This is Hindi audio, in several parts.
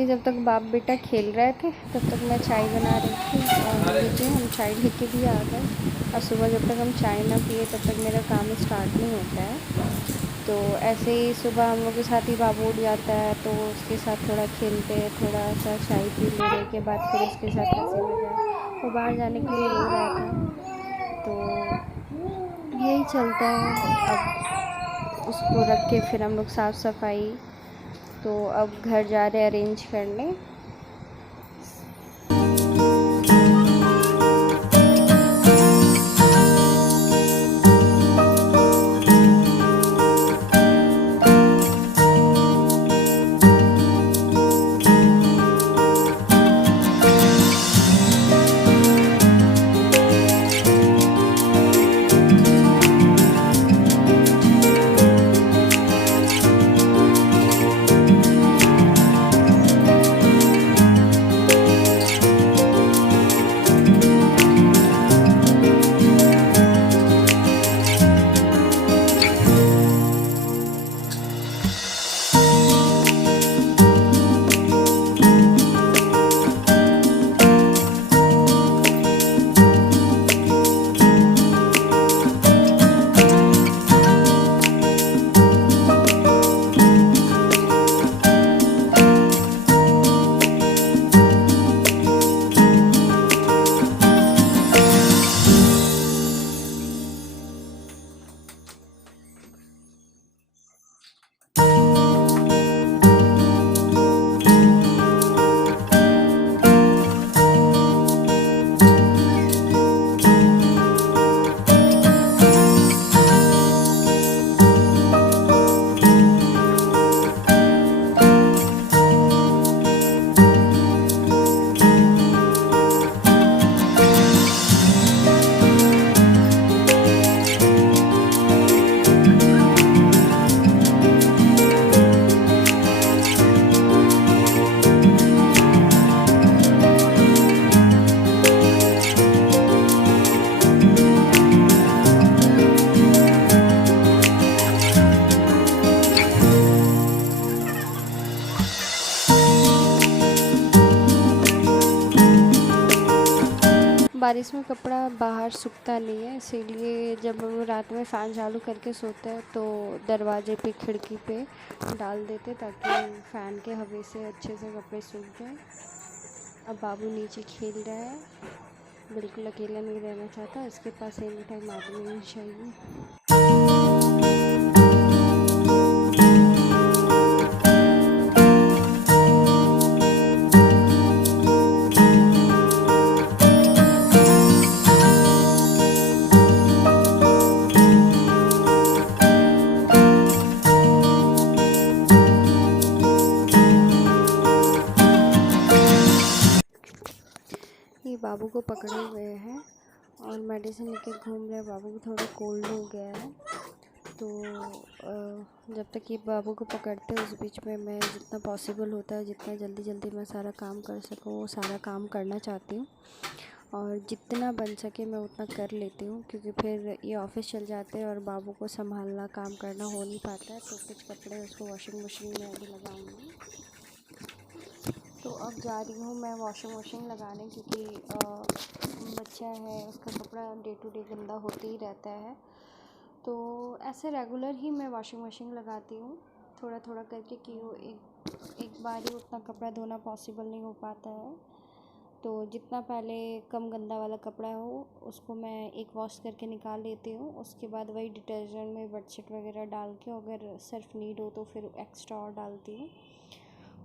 ये जब तक बाप बेटा खेल रहे थे तब तक मैं चाय बना रही थी और लीजिए हम चाय लेके भी आ गए। और सुबह जब तक हम चाय ना पिए तब तक मेरा काम स्टार्ट नहीं होता है। तो ऐसे ही सुबह हम लोग के साथ ही बाबू उठ जाता है तो उसके साथ थोड़ा खेलते हैं, थोड़ा सा चाय पी लेने के बाद फिर उसके साथ हंसी मजाक। वो बाहर जाने के लिए रो रहा था तो यही चलता है। अब उसको रख के फिर हम लोग साफ़ सफाई, तो अब घर जा रहे अरेंज करने। बारिश में कपड़ा बाहर सूखता नहीं है, इसीलिए जब हम रात में फ़ैन चालू करके सोते हैं तो दरवाजे पे खिड़की पे डाल देते ताकि फ़ैन के हवा से अच्छे से कपड़े सूख जाए। अब बाबू नीचे खेल रहा है, बिल्कुल अकेला नहीं रहना चाहता, इसके पास एनी टाइम आदमी नहीं चाहिए। ये बाबू को पकड़े हुए हैं और मेडिसिन लेके घूम रहे हैं। बाबू को थोड़ा कोल्ड हो गया है तो जब तक ये बाबू को पकड़ते हैं उस बीच में मैं जितना पॉसिबल होता है, जितना जल्दी जल्दी मैं सारा काम कर सकूँ वो सारा काम करना चाहती हूँ और जितना बन सके मैं उतना कर लेती हूँ, क्योंकि फिर ये ऑफिस चल जाते हैं और बाबू को संभालना काम करना हो नहीं पाता है। तो कुछ कपड़े उसको वॉशिंग मशीन में अभी लगाऊँगी। तो अब जा रही हूँ मैं वॉशिंग मशीन लगाने, क्योंकि बच्चा है उसका कपड़ा डे टू डे गंदा होते ही रहता है। तो ऐसे रेगुलर ही मैं वॉशिंग मशीन लगाती हूँ थोड़ा थोड़ा करके, कि वो एक बार ही उतना कपड़ा धोना पॉसिबल नहीं हो पाता है। तो जितना पहले कम गंदा वाला कपड़ा हो उसको मैं एक वॉश करके निकाल लेती हूँ, उसके बाद वही डिटर्जेंट में बेडशीट वगैरह डाल के, अगर सर्फ नीड हो तो फिर एक्स्ट्रा और डालती हूँ।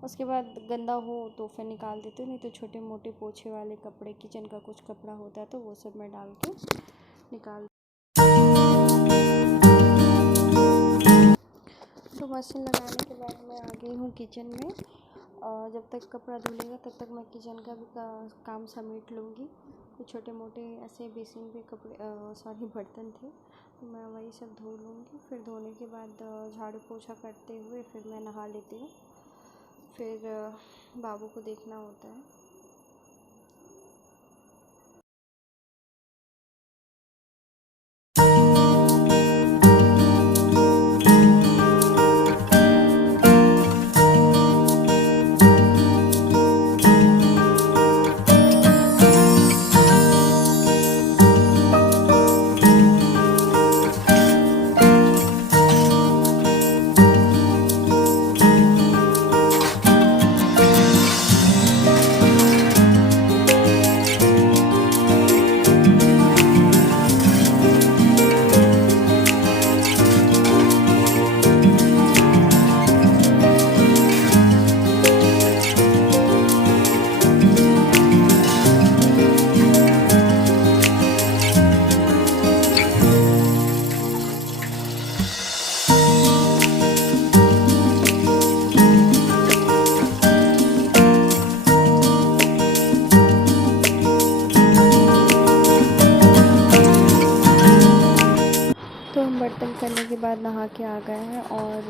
उसके बाद गंदा हो तो फिर निकाल देती हूँ, नहीं तो छोटे मोटे पोछे वाले कपड़े, किचन का कुछ कपड़ा होता है तो वो सब मैं डाल के निकाल। तो मशीन लगाने के बाद मैं आ गई हूँ किचन में। जब तक कपड़ा धुलेगा तब तक मैं किचन का भी काम समेट लूँगी। तो छोटे मोटे ऐसे बेसिन पे कपड़े सॉरी बर्तन थे तो मैं वही सब धो लूँगी। फिर धोने के बाद झाड़ू पोछा करते हुए फिर मैं नहा लेती हूँ। फिर बाबू को देखना होता है।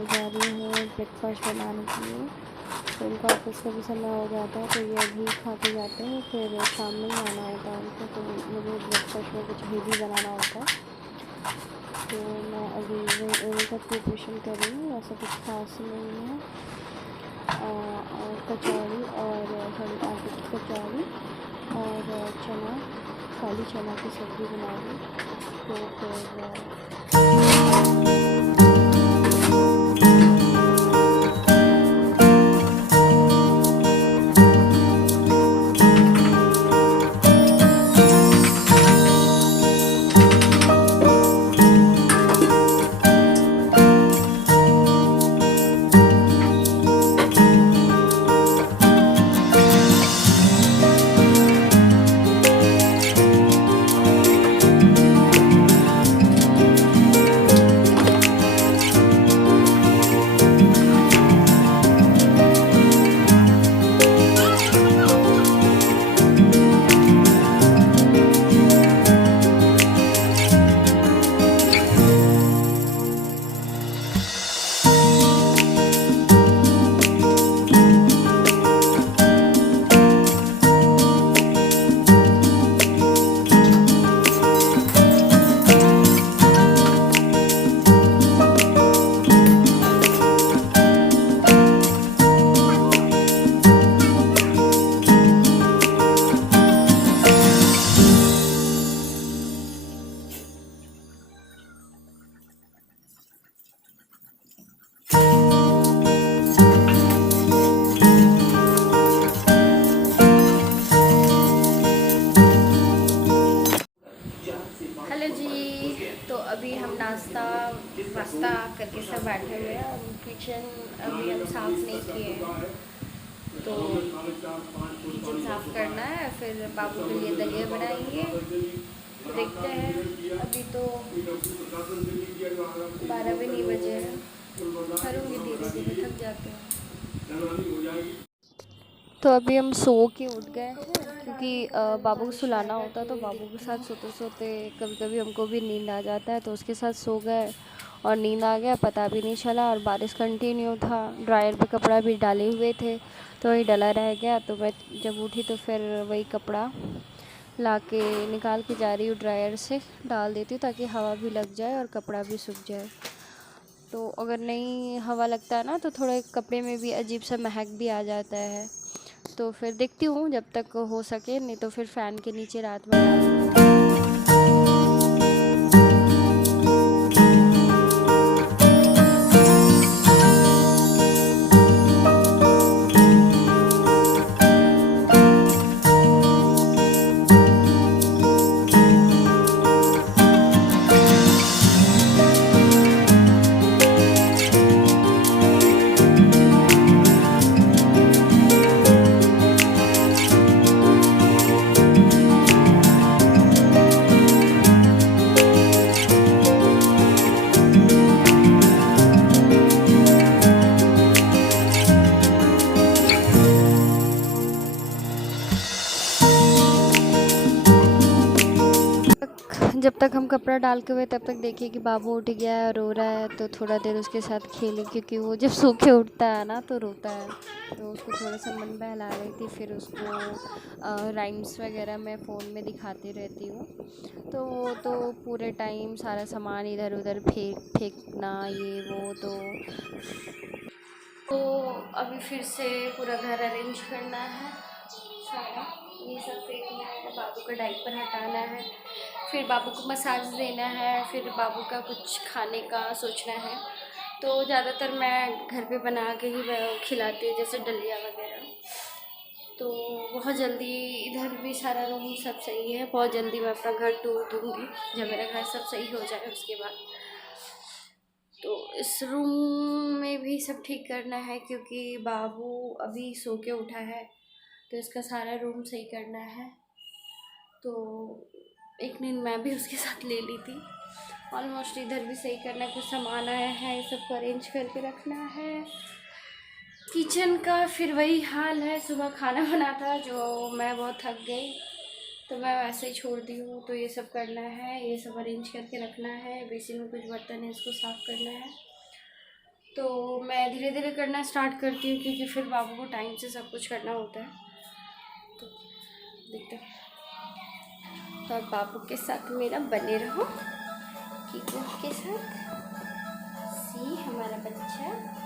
जा रही हूँ ब्रेकफास्ट बनाने के लिए। तो उनका ऑफिस का भी समय हो जाता है, तो ये अभी खा के जाते हैं, फिर शाम में ही आना होता है उनको, तो मुझे ब्रेकफास्ट में कुछ हेवी बनाना होता है। तो मैं अभी उन्हीं का प्रिपरेशन कर रही हूँ, ऐसा कुछ खास नहीं है। कचौड़ी और सॉरी आलू की कचौड़ी और चना, काली चना की सब्ज़ी बना रही। तो फिर हेलो जी। तो अभी हम नाश्ता वास्ता करके सब बैठे हुए हैं। किचन अभी हम साफ़ नहीं किए हैं, तो किचन साफ़ करना है, फिर बाबू के लिए दलिया बनाएंगे। तो देखते हैं, अभी तो 12 भी नहीं बजे हैं, करूँगी धीरे धीरे, थक जाते हैं। तो अभी हम सो के उठ गए हैं, क्योंकि बाबू को सुलाना होता है, तो बाबू के साथ सोते सोते कभी कभी हमको भी नींद आ जाता है, तो उसके साथ सो गए और नींद आ गया, पता भी नहीं चला। और बारिश कंटिन्यू था, ड्रायर पे कपड़ा भी डाले हुए थे, तो वही डला रह गया। तो मैं जब उठी तो फिर वही कपड़ा ला के निकाल के जा रही हूँ, ड्रायर से डाल देती हूँ ताकि हवा भी लग जाए और कपड़ा भी सूख जाए। तो अगर नहीं हवा लगता है ना, तो थोड़े कपड़े में भी अजीब सा महक भी आ जाता है। तो फिर देखती हूँ जब तक हो सके, नहीं तो फिर फ़ैन के नीचे रात में डाल दूँगी। जब तक हम कपड़ा डाल के हुए तब तक देखिए कि बाबू उठ गया है, रो रहा है, तो थोड़ा देर उसके साथ खेलें, क्योंकि वो जब सो के उठता है ना तो रोता है। तो उसको थोड़ा सा मन बहला रही थी, फिर उसको राइम्स वगैरह मैं फ़ोन में दिखाती रहती हूँ। तो वो तो पूरे टाइम सारा सामान इधर उधर फेंकना ये वो। तो अभी फिर से पूरा घर अरेंज करना है, सारा ये सब फेंकना है, बाबू का डायपर हटाना है, फिर बाबू को मसाज देना है, फिर बाबू का कुछ खाने का सोचना है। तो ज़्यादातर मैं घर पे बना के ही खिलाती हूँ, जैसे दलिया वगैरह। तो बहुत जल्दी इधर भी सारा रूम सब सही है, बहुत जल्दी मैं अपना घर टूर दूँगी जब मेरा घर सब सही हो जाए उसके बाद। तो इस रूम में भी सब ठीक करना है, क्योंकि बाबू अभी सो के उठा है, तो इसका सारा रूम सही करना है। तो एक नींद मैं भी उसके साथ ले ली थी। ऑलमोस्ट इधर भी सही करना है, कुछ सामान आया है, सबको अरेंज करके रखना है। किचन का फिर वही हाल है, सुबह खाना बना था जो मैं बहुत थक गई, तो मैं वैसे ही छोड़ दी हूँ। तो ये सब करना है, ये सब अरेंज करके रखना है, बेसिन में कुछ बर्तन है इसको साफ़ करना है। तो मैं धीरे धीरे करना स्टार्ट करती हूँ क्योंकि फिर बाबू को टाइम से सब कुछ करना होता है। तो देखते हैं, तो आप बाबू के साथ मेरा बने रहो, कीकू के साथ। सी हमारा बच्चा।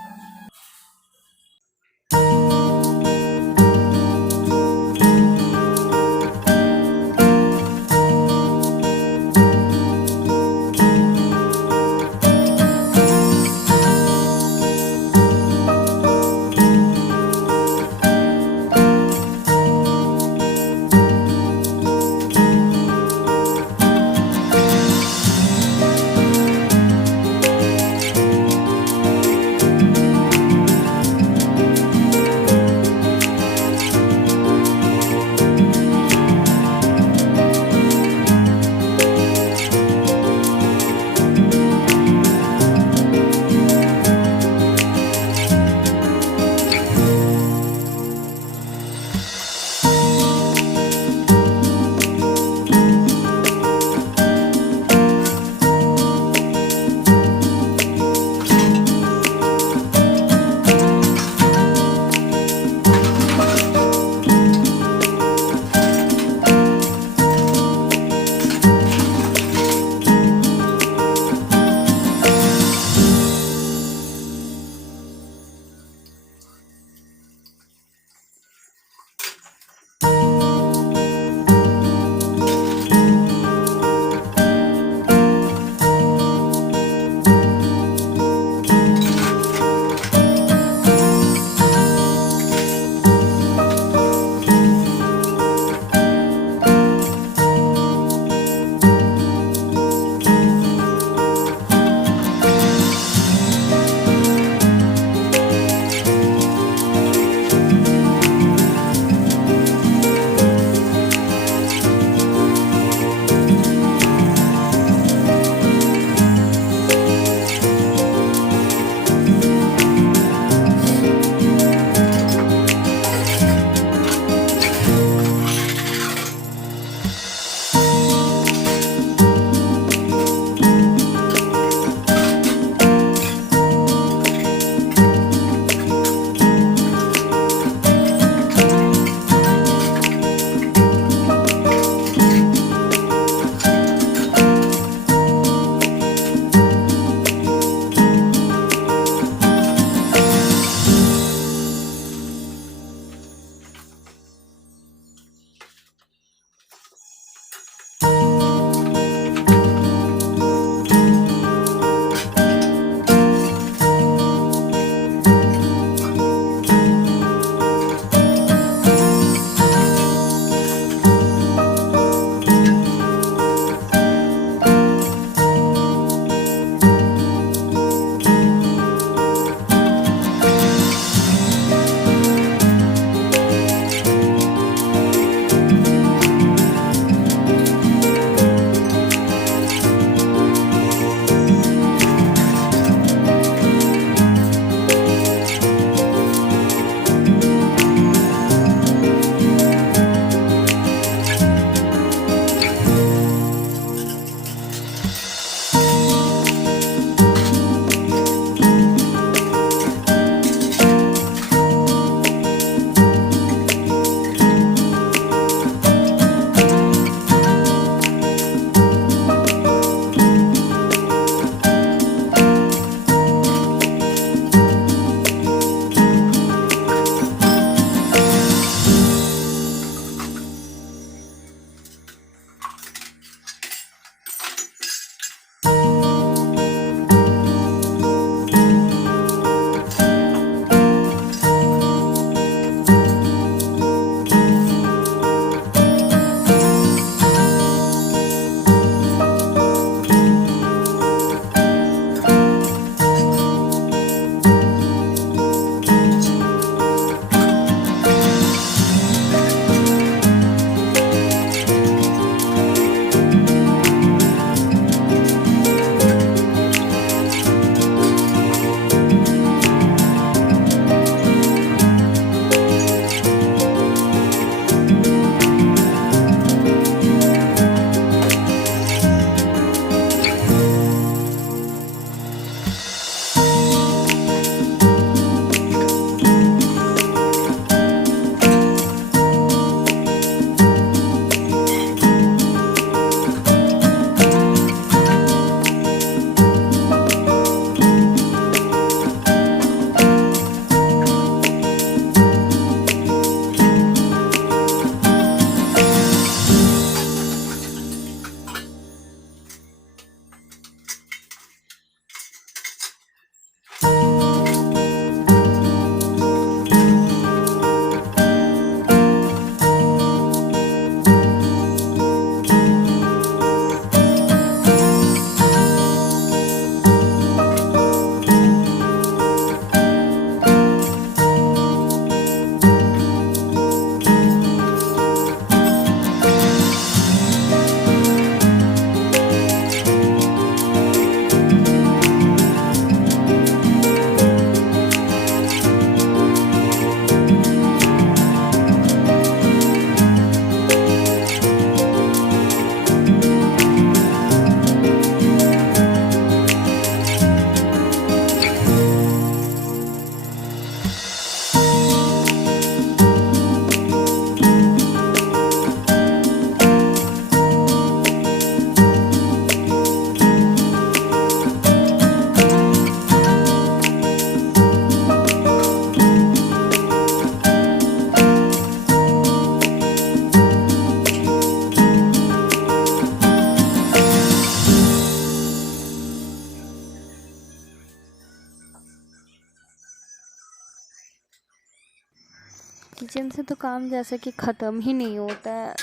किचन से तो काम जैसे कि ख़त्म ही नहीं होता है।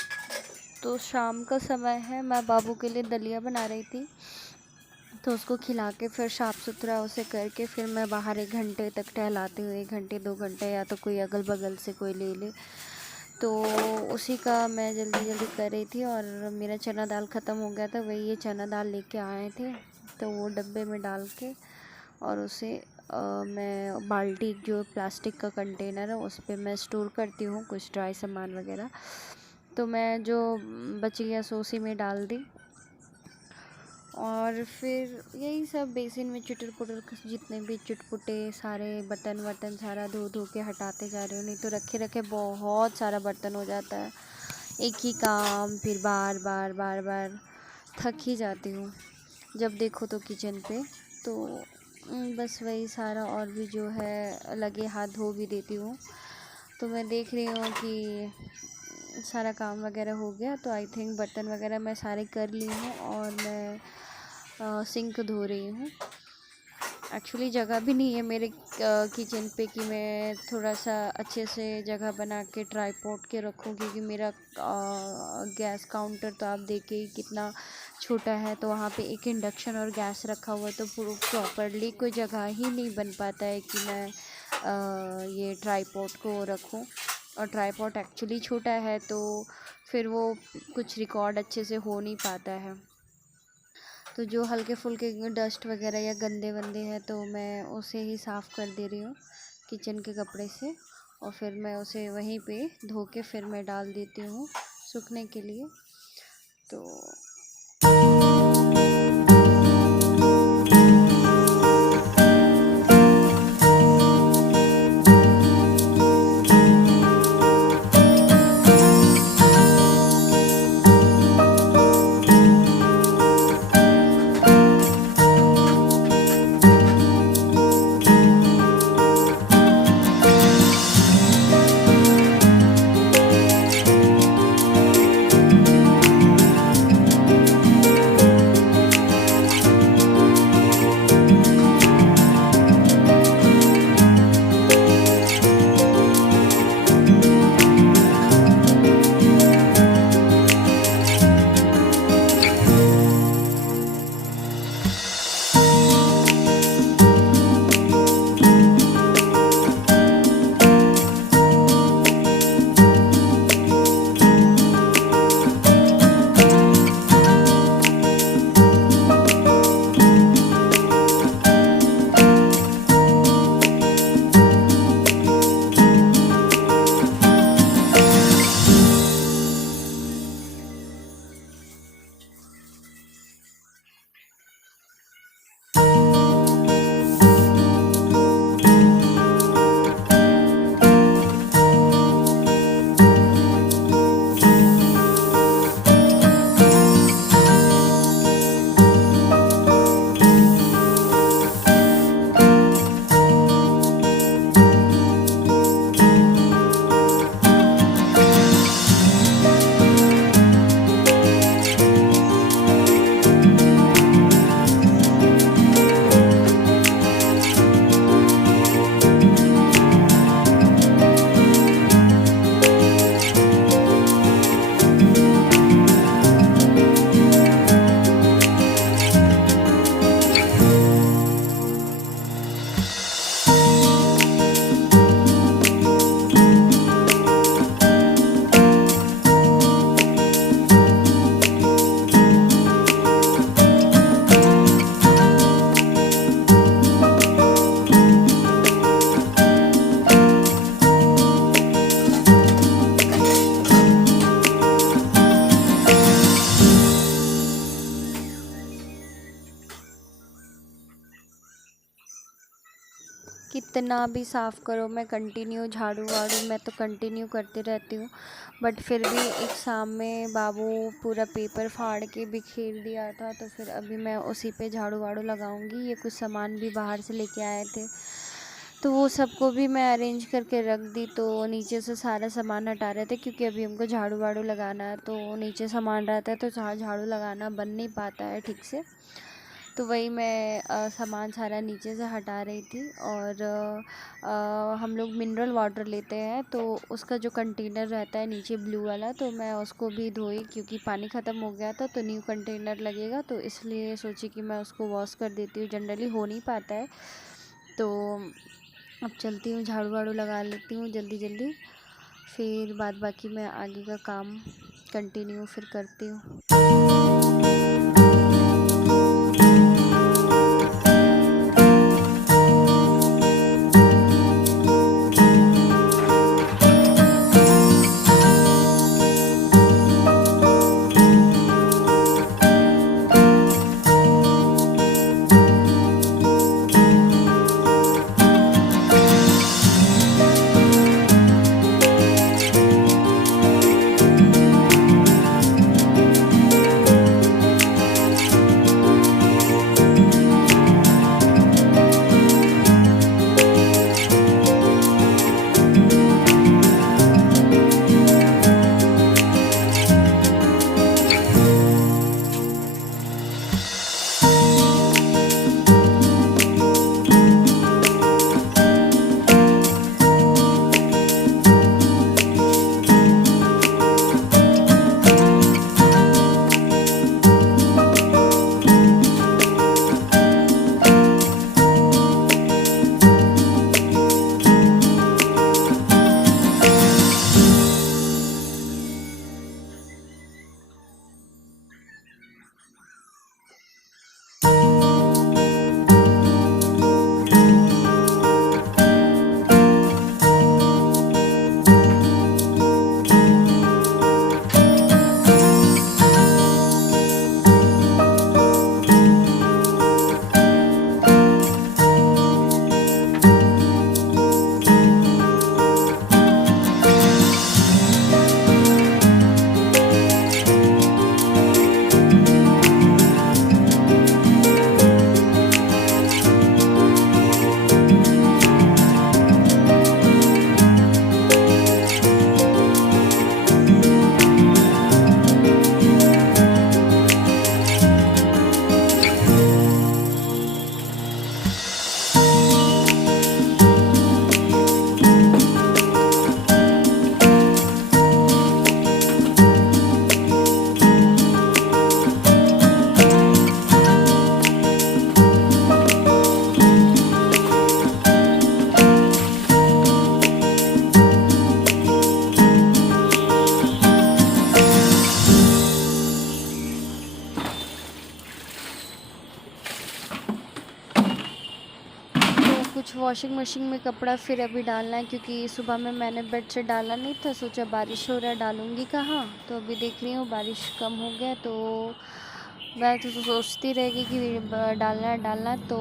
तो शाम का समय है, मैं बाबू के लिए दलिया बना रही थी, तो उसको खिला के फिर साफ़ सुथरा उसे करके फिर मैं बाहर 1 घंटे तक टहलाती हूँ, 1 घंटे 2 घंटे, या तो कोई अगल बगल से कोई ले ले। तो उसी का मैं जल्दी जल्दी कर रही थी, और मेरा चना दाल ख़त्म हो गया था, वही ये चना दाल लेके आए थे, तो वो डब्बे में डाल के और उसे मैं बाल्टी, जो प्लास्टिक का कंटेनर है, उस पे मैं स्टोर करती हूँ कुछ ड्राई सामान वगैरह। तो मैं जो बच गया सो उसी में डाल दी, और फिर यही सब बेसिन में चुटर पुटर जितने भी चुटपुटे सारे बर्तन वर्तन सारा धो धो के हटाते जा रही हूँ, नहीं तो रखे रखे बहुत सारा बर्तन हो जाता है। एक ही काम फिर बार बार बार बार थक ही जाती हूँ जब देखो तो किचन पे। तो बस वही सारा, और भी जो है लगे हाथ धो भी देती हूँ। तो मैं देख रही हूँ कि सारा काम वगैरह हो गया, तो आई थिंक बर्तन वगैरह मैं सारे कर ली हूँ, और मैं सिंक धो रही हूँ। एक्चुअली जगह भी नहीं है मेरे किचन पे कि मैं थोड़ा सा अच्छे से जगह बना के ट्राईपॉड के रखूँ, क्योंकि मेरा गैस काउंटर तो आप देखिए कितना छोटा है। तो वहाँ पे एक इंडक्शन और गैस रखा हुआ है, तो पूरा प्रॉपरली कोई जगह ही नहीं बन पाता है कि मैं ये ट्राईपॉड को रखूँ। और ट्राईपॉड एक्चुअली छोटा है, तो फिर वो कुछ रिकॉर्ड अच्छे से हो नहीं पाता है। तो जो हल्के फुल्के डस्ट वगैरह या गंदे वंदे हैं, तो मैं उसे ही साफ़ कर दे रही हूँ किचन के कपड़े से, और फिर मैं उसे वहीं पे धो के फिर मैं डाल देती हूँ सूखने के लिए। तो कितना भी साफ़ करो, मैं कंटिन्यू झाड़ू वाड़ू मैं तो कंटिन्यू करती रहती हूँ, बट फिर भी एक शाम में बाबू पूरा पेपर फाड़ के बिखेर दिया था, तो फिर अभी मैं उसी पे झाड़ू वाड़ू लगाऊंगी। ये कुछ सामान भी बाहर से लेके आए थे, तो वो सबको भी मैं अरेंज करके रख दी। तो नीचे से सारा सामान हटा रहे थे, क्योंकि अभी हमको झाड़ू वाड़ू लगाना है, तो नीचे सामान रहता है तो झाड़ू लगाना बन नहीं पाता है ठीक से। तो वही मैं सामान सारा नीचे से हटा रही थी। और हम लोग मिनरल वाटर लेते हैं तो उसका जो कंटेनर रहता है नीचे ब्लू वाला, तो मैं उसको भी धोई क्योंकि पानी ख़त्म हो गया था, तो न्यू कंटेनर लगेगा, तो इसलिए सोची कि मैं उसको वॉश कर देती हूँ। जनरली हो नहीं पाता है, तो अब चलती हूँ, झाड़ू वाड़ू लगा लेती हूँ जल्दी जल्दी, फिर बाद बाकी मैं आगे का काम कंटिन्यू फिर करती हूँ। कुछ वॉशिंग मशीन में कपड़ा फिर अभी डालना है, क्योंकि सुबह में मैंने बेड से डाला नहीं था, सोचा बारिश हो रहा है डालूँगी कहाँ। तो अभी देख रही हूँ बारिश कम हो गया, तो मैं तो सोचती रहेगी कि डालना है, तो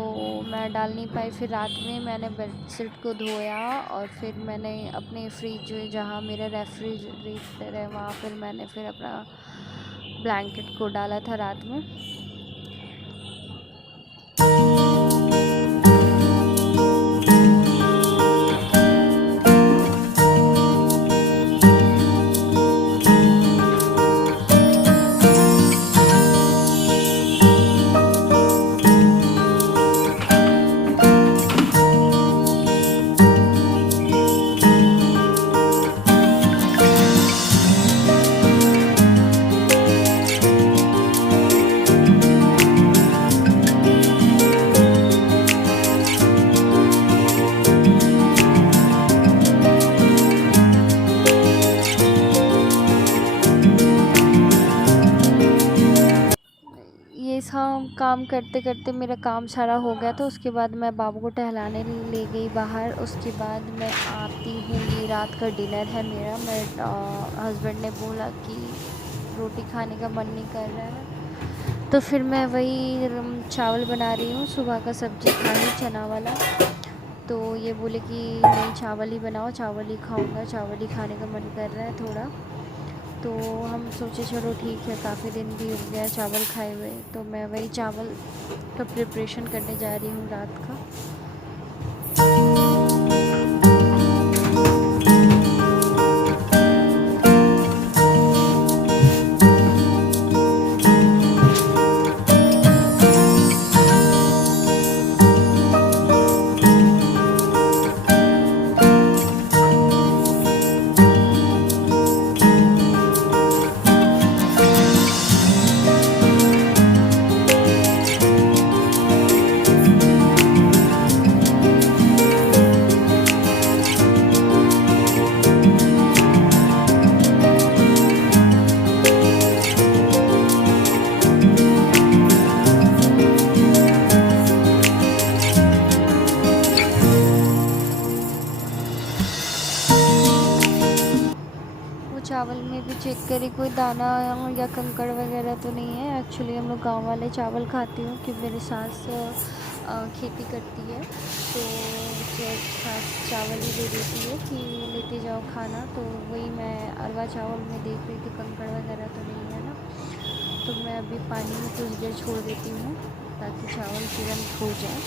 मैं डाल नहीं पाई। फिर रात में मैंने बेडशीट को धोया और फिर मैंने अपने फ्रिज जहाँ मेरा रेफ्रिजरेटर है वहाँ फिर मैंने फिर अपना ब्लैंकेट को डाला था रात में। ये सब काम करते करते मेरा काम सारा हो गया, तो उसके बाद मैं बाबू को टहलाने ले गई बाहर। उसके बाद मैं आती हूँ, ये रात का डिनर है मेरा। मैं हस्बैंड ने बोला कि रोटी खाने का मन नहीं कर रहा है, तो फिर मैं वही चावल बना रही हूँ। सुबह का सब्ज़ी खाई चना वाला, तो ये बोले कि नहीं चावल ही बनाओ, चावल ही खाऊँगा, चावल ही खाने का मन कर रहा है थोड़ा। तो हम सोचे चलो ठीक है, काफ़ी दिन भी हो गया चावल खाए हुए, तो मैं वही चावल का प्रिपरेशन करने जा रही हूँ रात का। चावल में भी चेक करी कोई दाना या कंकड़ वगैरह तो नहीं है। एक्चुअली हम लोग गांव वाले चावल खाती हूँ कि मेरी सास खेती करती है, तो सास चावल ही दे देती है कि लेते जाओ खाना। तो वही मैं अरवा चावल में देख रही थी कंकड़ वगैरह तो नहीं है ना, तो मैं अभी पानी में कुछ देर छोड़ देती हूँ ताकि चावल तुरंत हो जाए।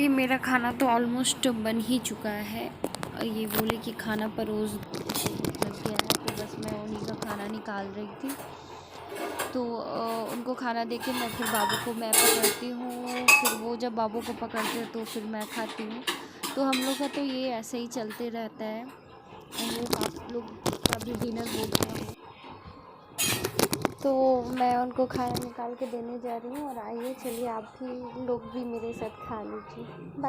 चलिए मेरा खाना तो ऑलमोस्ट बन ही चुका है। ये बोले कि खाना परोस लग गया है, तो बस मैं उन्हीं का खाना निकाल रही थी। तो उनको खाना देके मैं फिर बाबू को मैं पकड़ती हूँ, फिर वो जब बाबू को पकड़ते हैं तो फिर मैं खाती हूँ। तो हम लोग का तो ये ऐसे ही चलते रहता है। और आप लोग का भी डिनर हो गया हो। तो मैं उनको खाना निकाल के देने जा रही हूँ, और आइए चलिए आप भी लोग भी मेरे साथ खा लीजिए। बाय।